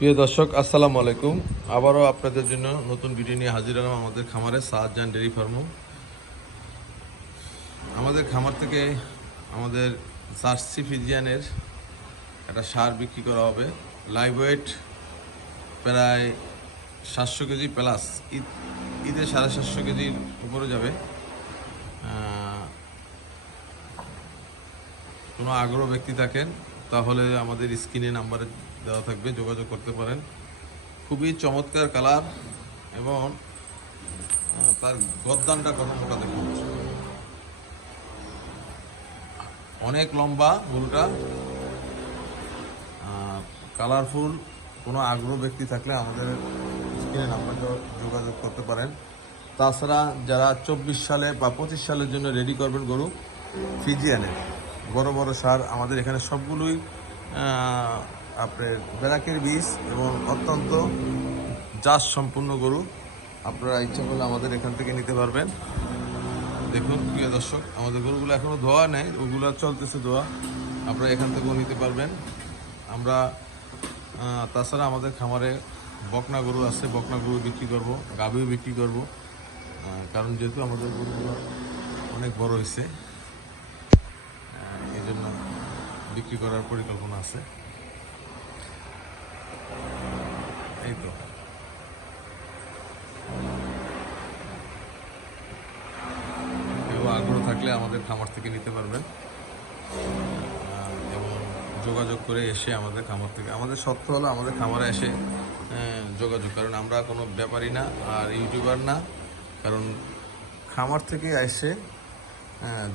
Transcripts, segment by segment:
প্রিয় দর্শক, আসসালামু আলাইকুম। আবারও আপনাদের জন্য নতুন ভিডিও নিয়ে হাজির হলাম আমাদের খামারে শাহজাহান ডেয়ারি ফার্ম। আমাদের খামার থেকে আমাদের জার্সি ফিজিয়ানের একটা সার বিক্রি করা হবে। লাইভ ওয়েট প্রায় 700 কেজি প্লাস, ঈদে 750 কেজির উপরে যাবে। কোনো আগ্রহ ব্যক্তি থাকেন তাহলে আমাদের স্ক্রিনে নাম্বারে দেওয়া থাকবে, যোগাযোগ করতে পারেন। খুবই চমৎকার কালার এবং তার গদ্দানটা কত মোটা দেখুন, অনেক লম্বা গরুটা। কালারফুল। কোনো আগ্রহ ব্যক্তি থাকলে আমাদের স্ক্রিনে নাম্বারে যোগাযোগ করতে পারেন। তাছাড়া যারা 24 সালে বা 25 সালের জন্য রেডি করবেন গরু ফিজিয়ানের বড় বড় সার, আমাদের এখানে সবগুলোই আপনার ব্যারাকের বীজ এবং অত্যন্ত জাত সম্পূর্ণ গরু। আপনারা ইচ্ছা করলে আমাদের এখান থেকে নিতে পারবেন। দেখুন প্রিয় দর্শক, আমাদের গরুগুলো এখনও ধোয়া নেই, ওগুলো চলতেছে ধোয়া। আপনারা এখান থেকেও নিতে পারবেন। আমরা তাছাড়া আমাদের খামারে বকনা গরু আছে, বকনা গরু বিক্রি করব, গাভীও বিক্রি করব। কারণ যেহেতু আমাদের গরুগুলো অনেক বড় হয়েছে, এই জন্য বিক্রি করার পরিকল্পনা আছে। এই তো কেউ আগ্রহ থাকলে আমাদের খামার থেকে নিতে পারবেন এবং যোগাযোগ করে এসে আমাদের খামার থেকে, আমাদের সত্য হলো আমাদের খামারে এসে যোগাযোগ, কারণ আমরা কোনো ব্যাপারী না আর ইউটিউবার না। কারণ খামার থেকে এসে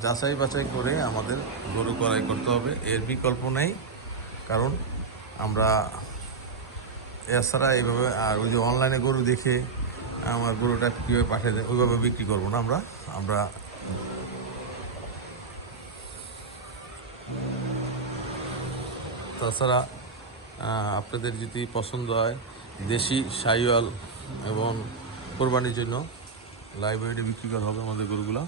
যাচাই বাছাই করে আমাদের গরু ক্রয় করতে হবে, এর বিকল্প নেই। কারণ আমরা এছাড়া এইভাবে আর ওই যে অনলাইনে গরু দেখে আমার গরুটা কীভাবে পাঠিয়ে দেয় ওইভাবে বিক্রি করবো না আমরা। আমরা তাছাড়া আপনাদের যদি পছন্দ হয় দেশি শাহিওয়াল এবং কোরবানির জন্য লাইভ ওয়েটে বিক্রি করা হবে আমাদের গরুগুলো।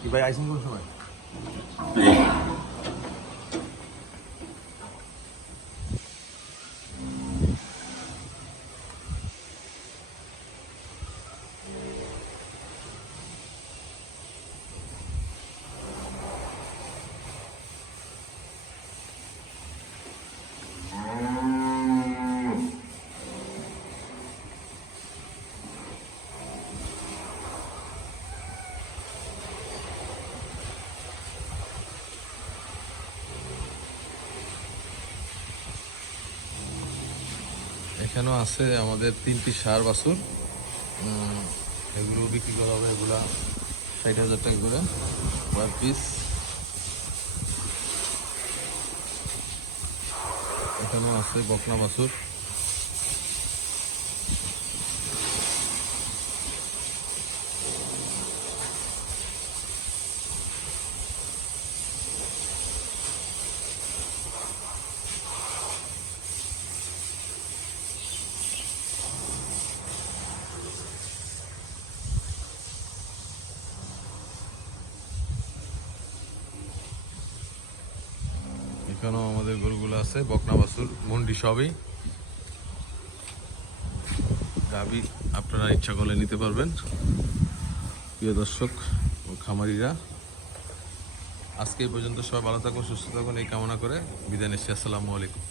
কি ভাই আইসিং কোন সময়? এখানেও আছে আমাদের 3টি সার বাছুর, এগুলো বিক্রি করা হবে। এগুলা 60,000 টাকা করে পার পিস। এখানেও আছে বকনা বাছুর। এখানেও আমাদের গরুগুলো আছে, বকনা বাছুর মন্ডি সবই। গাভী আপনারা ইচ্ছা করলে নিতে পারবেন। প্রিয় দর্শক ও খামারিরা, আজকে এই পর্যন্ত সবাই ভালো থাকুন, সুস্থ থাকুন এই কামনা করে বিদায় নিচ্ছি। আসসালামু আলাইকুম।